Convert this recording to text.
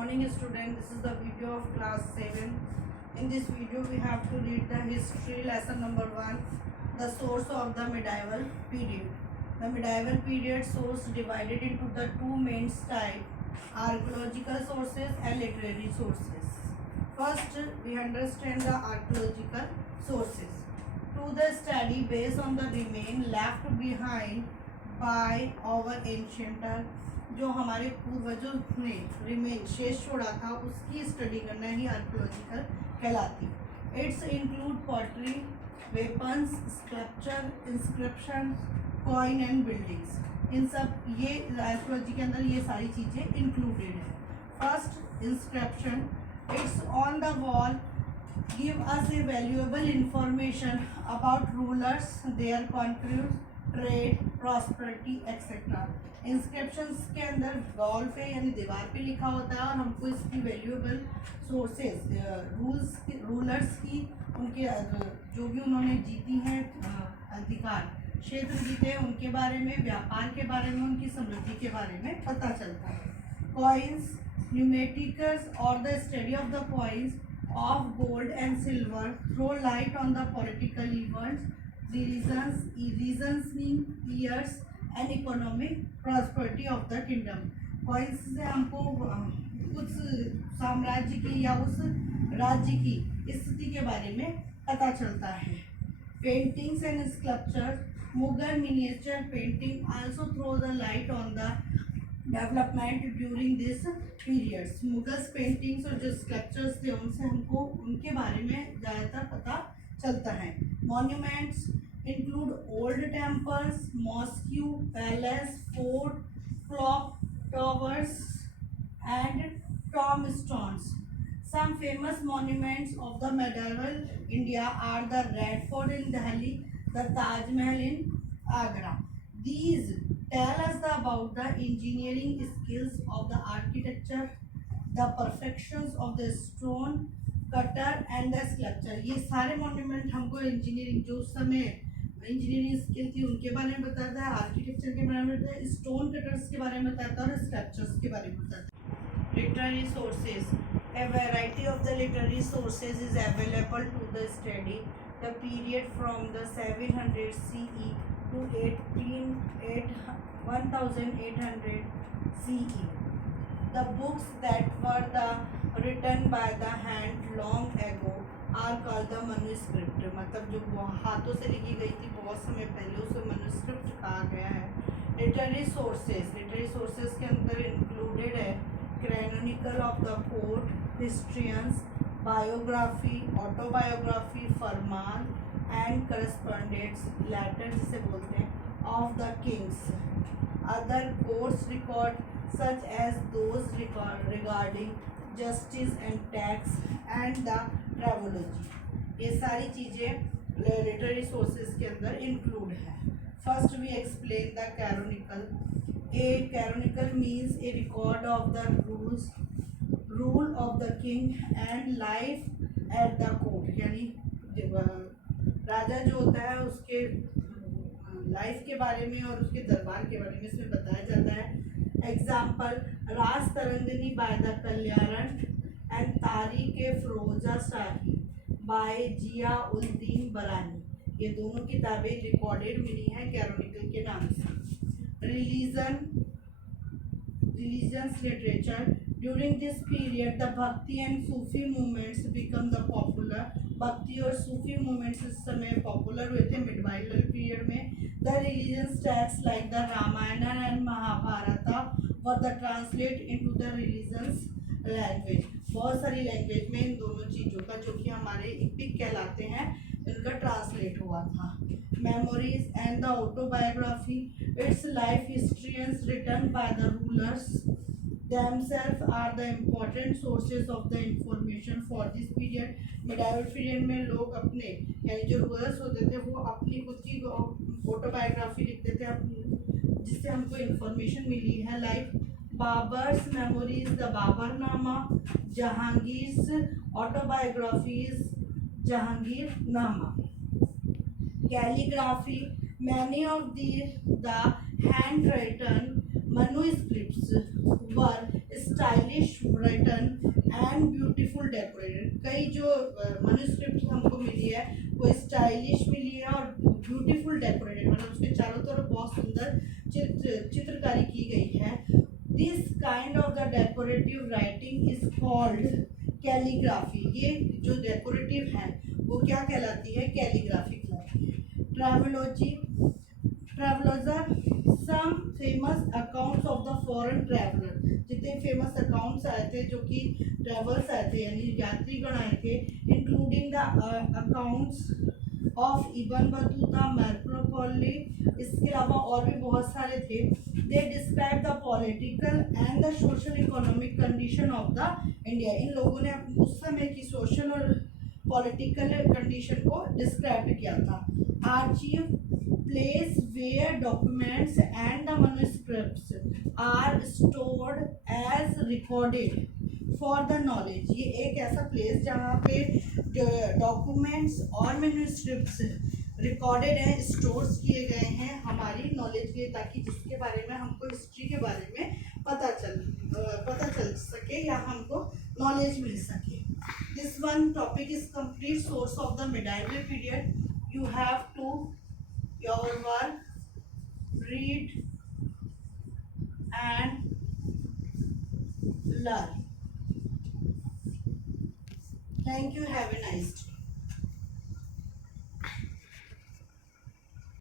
morning student, this is the video of class 7. In this video we have to read the history lesson number 1, the source of the medieval period. The medieval period source divided into the two main types, archaeological sources and literary sources. First we understand the archaeological sources. To the study based on the remain left behind by our ancient, जो हमारे पूर्वजों ने remain शेष छोड़ा था उसकी study करना ही आर्कियोलॉजिकल कहलाती। It's include pottery, weapons, sculpture, inscription, coin and buildings. इन सब ये आर्कियोलॉजी के अंदर ये सारी चीज़ें इंक्लूडेड है। First inscription, it's on the wall give us A valuable information about rulers, there countries, trade, prosperity etcetera. Inscriptions के अंदर वॉल पे यानी दीवार पे लिखा होता है और हमको इसकी वैल्यूएबल सोर्सेज, रूलर्स की, उनके जो भी उन्होंने जीती हैं अधिकार क्षेत्र जीते हैं उनके बारे में, व्यापार के बारे में, उनकी समृद्धि के बारे में पता चलता है। कॉइन्स, न्यूमेटिकर्स और the study of the coins of gold and silver throw light on the political events, reasoning, years and economic prosperity of the kingdom. Coins से हमको उस साम्राज्य की या उस राज्य की स्थिति के बारे में पता चलता है। Paintings and sculpture, Mughal miniature painting also throw the light on the development during this periods. Mughals paintings और जो स्कल्पचर्स थे उनसे हमको उनके बारे में ज़्यादातर पता चलता है। Monuments include old temples, mosque, palace, fort, clock towers and tombstones. Some famous monuments of the medieval India are the Red Fort in Delhi, the Taj Mahal in Agra. These tell us about the engineering skills of the architecture, the perfections of the stone cutter and the sculpture. ये सारे monument हमको engineering जो उस समय engineering skill थी उनके बारे में बताता है, आर्किटेक्चर के बारे में बताता है, स्टोन कटर्स के बारे में बताता है और स्कल्पचर्स के बारे में बताता है। Literary sources, a variety of the literary sources is available to the study the period from the 700 CE to 1800 CE. The books that were written by the hand long ago are called the manuscript, मतलब जो हाथों से लिखी गई थी बहुत समय पहले उसे मनुस्क्रिप्ट कहा गया है। लिटरेरी सोर्सेज के अंदर इंक्लूडेड है chronicle of the court, historians, biography, autobiography, फरमान एंड करस्पॉन्डेंट्स, लेटर जिसे बोलते हैं, of the kings, other courts record such as those regarding justice and tax and the travelogue. ये सारी चीज़ें लिटरेरी सोर्सेज के अंदर इंक्लूड है। First we explain the chronicle. A chronicle means a record of the rule of the king and life at the court, यानी राजा जो होता है उसके लाइफ के बारे में और उसके दरबार के बारे में इसमें बताया जाता है। Example, Raj Tarangini by the Kalyan and तारीख फिरोजा शाही बाय जिया उल दीन बरानी। ये दोनों किताबें रिकॉर्डेड मिली हैं कैरोनिकल के नाम से। Religious literature, during this period the bhakti and Sufi movements become the popular. Bhakti और सूफी मूवमेंट्स इस समय पॉपुलर हुए थे मिडवाइवल पीरियड में। The religious text like the Ramayana and Mahabharata were the translate into the religious language. बहुत सारी लैंग्वेज में इन दोनों चीज़ों का जो कि हमारे इपिक कहलाते हैं इनका ट्रांसलेट हुआ था। Memories and the autobiography, it's life historians written by the rulers themselves are the important sources of the information for this period. Medieval period में लोग अपने यानी जो रूलर्स होते थे वो अपनी खुद की ऑटोबायोग्राफी लिखते थे जिससे हमको इंफॉर्मेशन मिली है। Like Babur's memories, the Baburnama, Jahangir's autobiographies, Jahangirnama. Calligraphy, many of the handwritten manuscripts were stylish written and beautiful decorated. कई जो manuscripts हमको मिली है वो stylish मिली है और beautiful decorated, मतलब उसके चारों तरफ बहुत सुंदर चित्रकारी की गई है. This kind of the decorative writing is called calligraphy. ये जो decorative है वो क्या कहलाती है? calligraphy कहलाती है. Travelogy, some famous accounts of the foreign traveler. जितने famous accounts आए थे जो कि travels आए थे यानी यात्रीगण आए थे, including the accounts of Ibn Battuta, Marco, इसके अलावा और भी बहुत सारे थे. They describe the political and the social economic condition of the India. इन लोगों ने उस समय की social और political condition को describe किया था. Archive, place where documents and the manuscripts are stored as recorded for the knowledge. ये एक ऐसा place जहाँ पे डॉक्यूमेंट्स और मैन्युस्क्रिप्ट्स रिकॉर्डेड हैं, स्टोर्स किए गए हैं हमारी नॉलेज के, ताकि जिसके बारे में हमको हिस्ट्री के बारे में पता चल सके या हमको नॉलेज मिल सके. This one topic is complete. Source of the medieval period. You have to your work, read and learn. Thank you. Have a nice day.